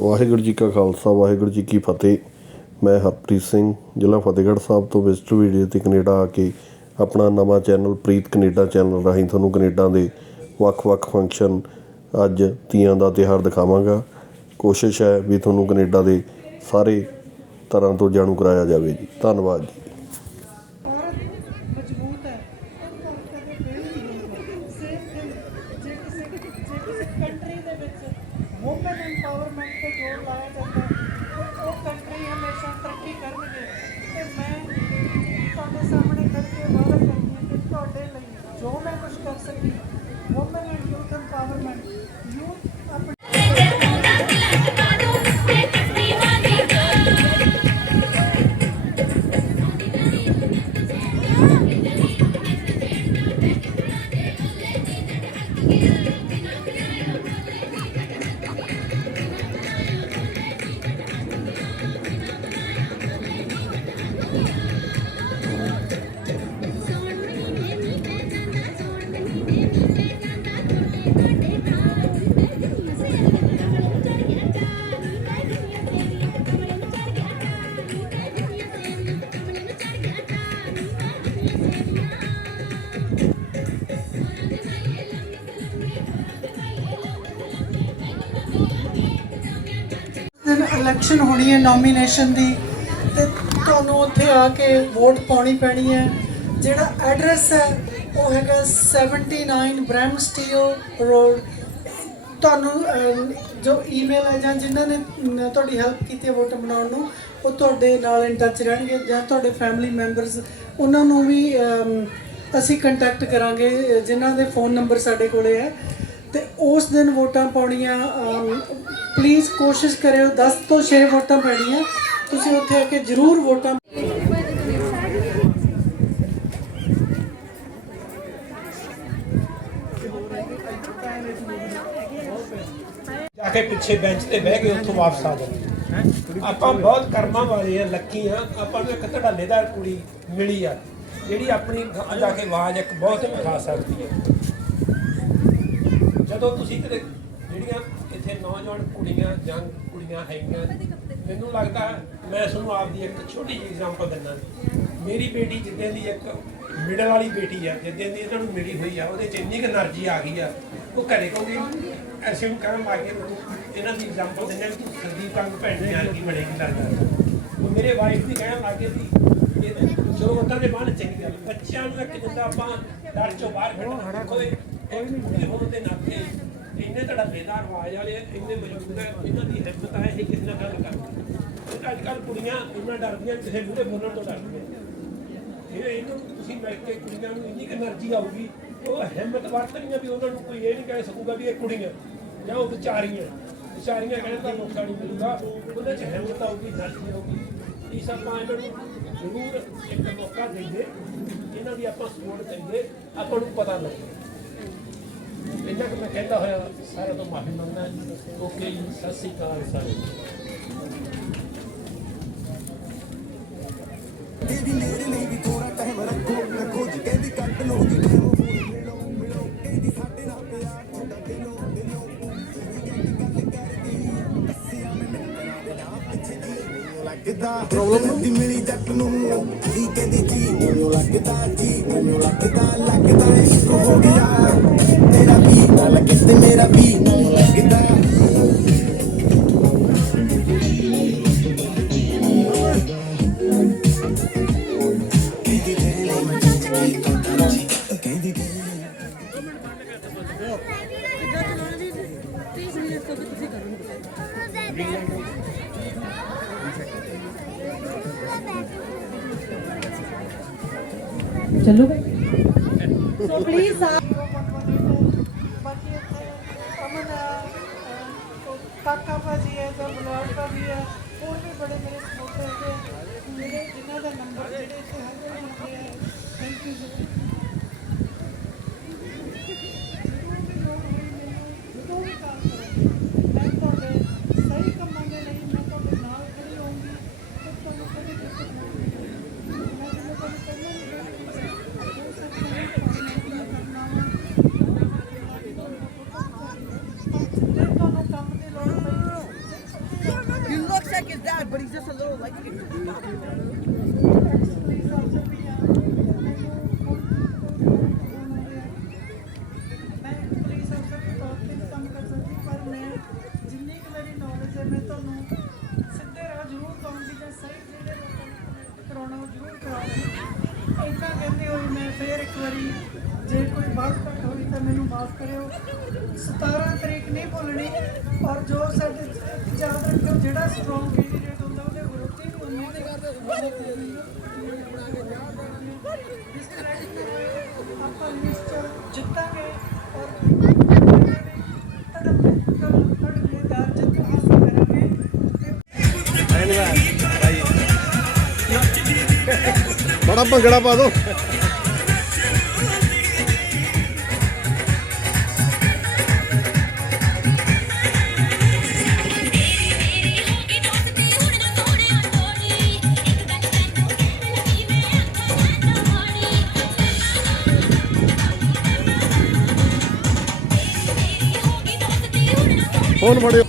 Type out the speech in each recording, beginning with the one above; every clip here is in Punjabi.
ਵਾਹਿਗੁਰੂ ਜੀ ਕਾ ਖਾਲਸਾ, ਵਾਹਿਗੁਰੂ ਜੀ ਕੀ ਫਤਿਹ। ਮੈਂ ਹਰਪ੍ਰੀਤ ਸਿੰਘ, ਜ਼ਿਲ੍ਹਾ ਫਤਿਹਗੜ੍ਹ ਸਾਹਿਬ ਤੋਂ ਵਿਜ਼ਟਰ ਵੀਡੀਓ ਤੇ ਕੈਨੇਡਾ ਆ ਕੇ ਆਪਣਾ ਨਵਾਂ ਚੈਨਲ ਪ੍ਰੀਤ ਕੈਨੇਡਾ ਚੈਨਲ ਰਾਹੀਂ ਤੁਹਾਨੂੰ ਕੈਨੇਡਾ ਦੇ ਵੱਖ-ਵੱਖ ਫੰਕਸ਼ਨ ਅੱਜ ਤੀਆਂ ਦਾ ਤਿਉਹਾਰ ਦਿਖਾਵਾਂਗਾ। ਕੋਸ਼ਿਸ਼ ਹੈ ਵੀ ਤੁਹਾਨੂੰ ਕੈਨੇਡਾ ਦੇ ਸਾਰੇ ਤਰ੍ਹਾਂ ਤੋਂ ਜਾਣੂ ਕਰਾਇਆ ਜਾਵੇ ਜੀ। ਧੰਨਵਾਦ ਜੀ। ਇਲੈਕਸ਼ਨ ਹੋਣੀ ਹੈ ਨੋਮੀਨੇਸ਼ਨ ਦੀ ਤੇ ਤੁਹਾਨੂੰ ਉੱਥੇ ਆ ਕੇ ਵੋਟ ਪਾਉਣੀ ਪੈਣੀ ਹੈ। ਜਿਹੜਾ ਐਡਰੈਸ ਹੈ ਉਹ ਹੈਗਾ 79 ਬ੍ਰੈਮ ਸਟੀਲ ਰੋਡ ਤੁਹਾਨੂੰ ਜੋ ਈਮੇਲ ਹੈ ਜਾਂ ਜਿਨ੍ਹਾਂ ਨੇ ਤੁਹਾਡੀ ਹੈਲਪ ਕੀਤੀ ਹੈ ਵੋਟ ਬਣਾਉਣ ਨੂੰ ਉਹ ਤੁਹਾਡੇ ਨਾਲ ਇਨ ਟੱਚ ਰਹਿਣਗੇ ਜਾਂ ਤੁਹਾਡੇ ਫੈਮਿਲੀ ਮੈਂਬਰਸ ਉਹਨਾਂ ਨੂੰ ਵੀ ਅਸੀਂ ਕੰਟੈਕਟ ਕਰਾਂਗੇ ਅ, ਜਿਨ੍ਹਾਂ ਦੇ ਫੋਨ ਨੰਬਰ ਸਾਡੇ ਕੋਲੇ ਹੈ। ਤੇ ਉਸ ਦਿਨ ਵੋਟਾਂ ਪਾਉਣੀਆਂ ਪਲੀਜ਼ ਕੋਸ਼ਿਸ਼ ਕਰਿਓ 10 ਤੋਂ 6 ਵੋਟਾਂ ਪੈਣੀਆਂ, ਤੁਸੀਂ ਉੱਥੇ ਆ ਕੇ ਜ਼ਰੂਰ ਵੋਟਾਂ ਜਾ ਕੇ ਪਿੱਛੇ ਬੈਂਚ ਤੇ ਬਹਿ ਕੇ ਉੱਥੋਂ ਵਾਪਸ ਆ ਜਾਂਦੇ ਆਪਾਂ ਬਹੁਤ ਕਰਮਾਂ ਵਾਲੇ ਆ ਲੱਕੀ ਆ ਆਪਾਂ ਨੂੰ ਇੱਕ ਧੜਾਲੇਦਾਰ ਕੁੜੀ ਮਿਲੀ ਆ, ਜਿਹੜੀ ਆਪਣੀ ਜਾ ਕੇ ਆਵਾਜ਼ ਇੱਕ ਬਹੁਤ ਉਠਾ ਸਕਦੀ ਹੈ। ਜਦੋਂ ਤੁਸੀਂ ਕਦੇ ਜਿਹੜੀਆਂ ਇੱਥੇ ਨੌਜਵਾਨ ਕੁੜੀਆਂ ਜਾਂ ਕੁੜੀਆਂ ਹੈਗੀਆਂ, ਮੈਨੂੰ ਲੱਗਦਾ ਮੈਂ ਤੁਹਾਨੂੰ ਆਪਦੀ ਇੱਕ ਛੋਟੀ ਜਿਹੀ ਐਗਜ਼ਾਮਪਲ ਦਿੰਦਾ। ਮੇਰੀ ਬੇਟੀ ਜਿੱਦਾਂ ਦੀ ਇੱਕ ਮਿਡਲ ਵਾਲੀ ਬੇਟੀ ਆ ਜਿੱਦਾਂ ਦੀ ਇਹਨਾਂ ਮਿਲੀ ਹੋਈ ਆ, ਉਹਦੇ ਚ ਇੰਨੀ ਕੁ એનર્ਜੀ ਆ ਗਈ ਆ। ਉਹ ਘਰੇ ਕਹੂਗੀ ਐਸੇ ਕੰਮ ਆ ਕੇ ਇਹਨਾਂ ਦੀ ਐਗਜ਼ਾਮਪਲ ਦਿੰਦੇ ਕਿ ਸੰਦੀਪ ਅੰਗ ਭੈਣ ਨੇ ਕੀ ਬਣੇਗੀ ਲੱਗਦਾ ਉਹ ਮੇਰੇ ਵਾਈਫ ਦੀ ਕਹਿਣ ਲੱਗ ਲੱਗੇ ਸੀ ਇਹ ਜੋ ਉਹਨਾਂ ਦੇ ਬਾਅਦ ਚੰਗੀ ਗੱਲ ਬੱਚਿਆਂ ਨੂੰ ਇੱਕ ਜਿੱਦਾਂ ਆਪਾਂ ਡਰ ਚੋਂ ਬਾਹਰ ਖੜਾ ਕੋਈ ਕੋਈ ਦੇ ਨਾਤੇ ਇੰਨੇ ਹੈ, ਇਹਨਾਂ ਦੀ ਹਿੰਮਤ ਹੈ ਇਹ ਵੀ ਉਹਨਾਂ ਨੂੰ ਕੋਈ ਇਹ ਨਹੀਂ ਕਹਿ ਸਕੂਗਾ ਵੀ ਇਹ ਕੁੜੀਆਂ ਜਾਂ ਉਹ ਵਿਚਾਰੀਆਂ। ਵਿਚਾਰੀਆਂ ਕਹਿੰਦੇ ਤਾਂ ਮੌਕਾ ਨਹੀਂ ਮਿਲੂਗਾ ਉਹਨਾਂ 'ਚ ਹਿੰਮਤ ਆਊਗੀ ਦਰਦ ਆਊਗੀ। ਇਹ ਸਭ ਆਪਾਂ ਇਹਨਾਂ ਨੂੰ ਜ਼ਰੂਰ ਇੱਕ ਮੌਕਾ ਦੇਈਏ, ਇਹਨਾਂ ਦੀ ਆਪਾਂ ਸਪੋਰਟ ਕਰੀਏ ਆਪਾਂ ਨੂੰ ਪਤਾ ਲੱਗੇ। ਇੰਨਾ ਕਿ ਮੈਂ ਕਹਿੰਦਾ ਹੋਇਆ, ਸਾਰਿਆਂ ਤੋਂ ਮਾਫੀ ਮੰਗਦਾ। ਜੀ ਓਕੇ ਜੀ, ਸਤਿ ਸ੍ਰੀ ਅਕਾਲ ਸਾਰੇ। ਇਹਦੀ ਨੇੜੇ ਲਈ ਵੀ ਲੱਗਦਾ ਪ੍ਰੋਬਲਮ ਦੀ ਮਿਲੀ ਜੱਟ ਨੂੰ। ਜੀ ਕਹਿੰਦੀ ਜੀ ਮੈਨੂੰ ਲੱਗਦਾ ਜੀ, ਮੈਨੂੰ ਲੱਗਦਾ ਲੱਗਦਾ ਇਸ਼ਕ ਹੋ ਗਿਆ। ਤੇਰਾ ਵੀ ਨਾਲ ਕਿਤੇ ਮੇਰਾ ਵੀ ਮੈਨੂੰ ਲੱਗਦਾ। ਕਹਿੰਦੀ ਤੇਰੇ ਚਲੋ। ਸੋ ਪਲੀਜ਼ ਬਾਕੀ ਇੱਥੇ ਕਾਕਾ ਭਾਜੀ ਹੈ ਤਾਂ ਬਲੌਰ ਦਾ ਵੀ ਹੈ, ਹੋਰ ਵੀ ਬੜੇ ਮੇਰੇ ਸਪੋਰਟਰ ਹੈਗੇ ਜਿਹੜੇ ਜਿਨ੍ਹਾਂ ਦਾ ਨੰਬਰ ਜਿਹੜੇ ਇੱਥੇ ਹੈਗੇ ਹੁੰਦੇ ਆ ਥੈਂਕ ਯੂ ਜੀ ਜਦੋਂ ਵੀ ਕਾਲ ਕਰਾਂਗੇ ਮੈਂ ਤੁਹਾਡੇ ਸਹੀ ਕੰਮਾਂ ਦੇ ਲਈ ਮੈਂ ਤੁਹਾਡੇ ਨਾਲ ਖੜੀ ਹੋਊਂਗੀ ਤੇ ਤੁਹਾਨੂੰ ਕਦੇ ਦਿੱਕਤ ਨਹੀਂ ਹੋਊਗੀ ਮੈਂ ਜਿਵੇਂ ਤੁਹਾਨੂੰ ਪਹਿਲਾਂ ਵੀ ਕਿਹਾ ਸੀ, ਹੋ ਸਕਦਾ ਹੈ ਤੁਹਾਨੂੰ ਮੈਂ ਕਰਨਾ ਵਾ ਜੇ ਤੁਹਾਨੂੰ ਕੰਮ ਦੀ ਲੋੜ ਪਈ like his dad, but he's just a little like. ਮੈਂ ਪੁਲਿਸ ਅਫਸਰ ਦੇ ਤੌਰ ਤੇ ਕੰਮ ਕਰ ਸਕਦੀ ਪਰ ਮੈਂ ਜਿੰਨੀ ਕੁ ਮੇਰੀ ਨੌਲੇਜ ਹੈ ਮੈਂ ਤੁਹਾਨੂੰ ਸਿੱਧੇ ਰਾਹ ਜ਼ਰੂਰ ਕਹੂੰਗੀ ਜਾਂ ਸਹੀ ਜਿਹੜੇ ਲੋਕਾਂ ਨੂੰ connect ਕਰਾਉਣਾ ਉਹ ਜ਼ਰੂਰ ਕਰਾਉਂਗੀ ਇੱਦਾਂ ਕਹਿੰਦੇ ਹੋਏ ਮੈਂ ਫੇਰ ਇੱਕ ਵਾਰੀ ਜੇ ਕੋਈ ਬਾਤ ਘੱਟ ਹੋਈ ਤਾਂ ਮੈਨੂੰ ਮਾਫ ਕਰਿਓ। 17 ਤਰੀਕ ਨਹੀਂ ਭੁੱਲਣੀ ਔਰ ਜੋ ਸਾਡੇ ਯਾਦ ਰੱਖਿਓ ਜਿਹੜਾ ਸਟਰੋਂਗ ਕੈਂਡੀਡੇਟ ਹੁੰਦਾ ਉਹਦੇ ਵਿਰੋਧੀ ਨੂੰ ਉਮੀਦ ਆਪਾਂ ਨਿਸ਼ਚਲ ਜਿੱਤਾਂਗੇ ਔਰ ਤੜਮੇਦਾਰ ਜਿੱਤ ਹਾਸਲ ਕਰਾਂਗੇ। ਬੜਾ ਭੰਗੜਾ ਪਾ ਦੋ। ಫೋನ್ ಮಾಡಿ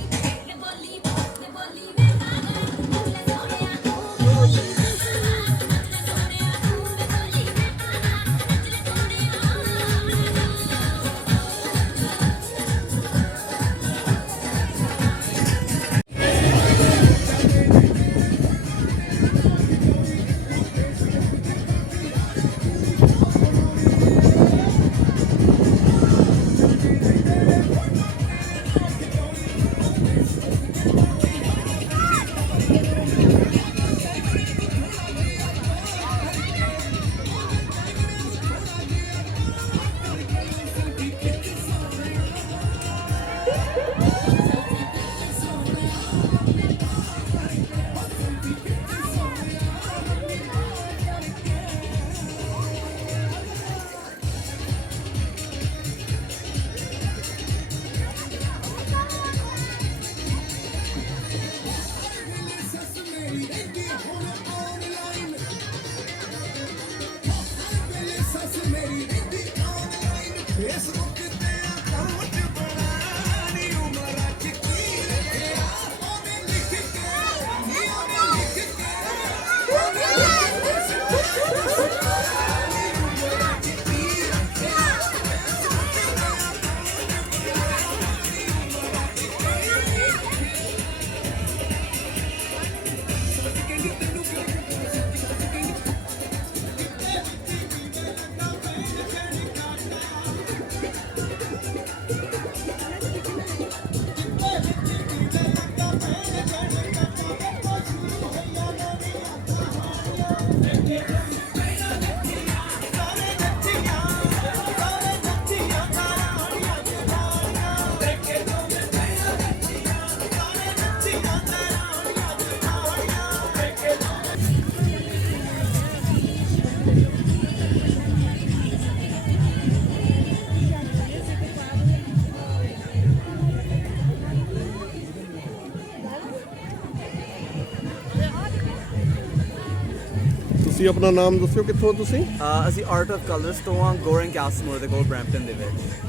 ਫੋਨ ਫੜਿਓ ਤੁਸੀਂ ਆਪਣਾ ਨਾਮ ਦੱਸਿਓ ਕਿੱਥੋਂ ਤੁਸੀਂ? ਅਸੀਂ ਆਰਟ ਆਫ ਕਲਰਸ ਤੋਂ ਹਾਂ ਗੋਰੰਗ ਕੈਸਮੋਰ ਦੇ ਕੋਲ ਬ੍ਰੈਂਪਟਨ ਦੇ ਵਿੱਚ।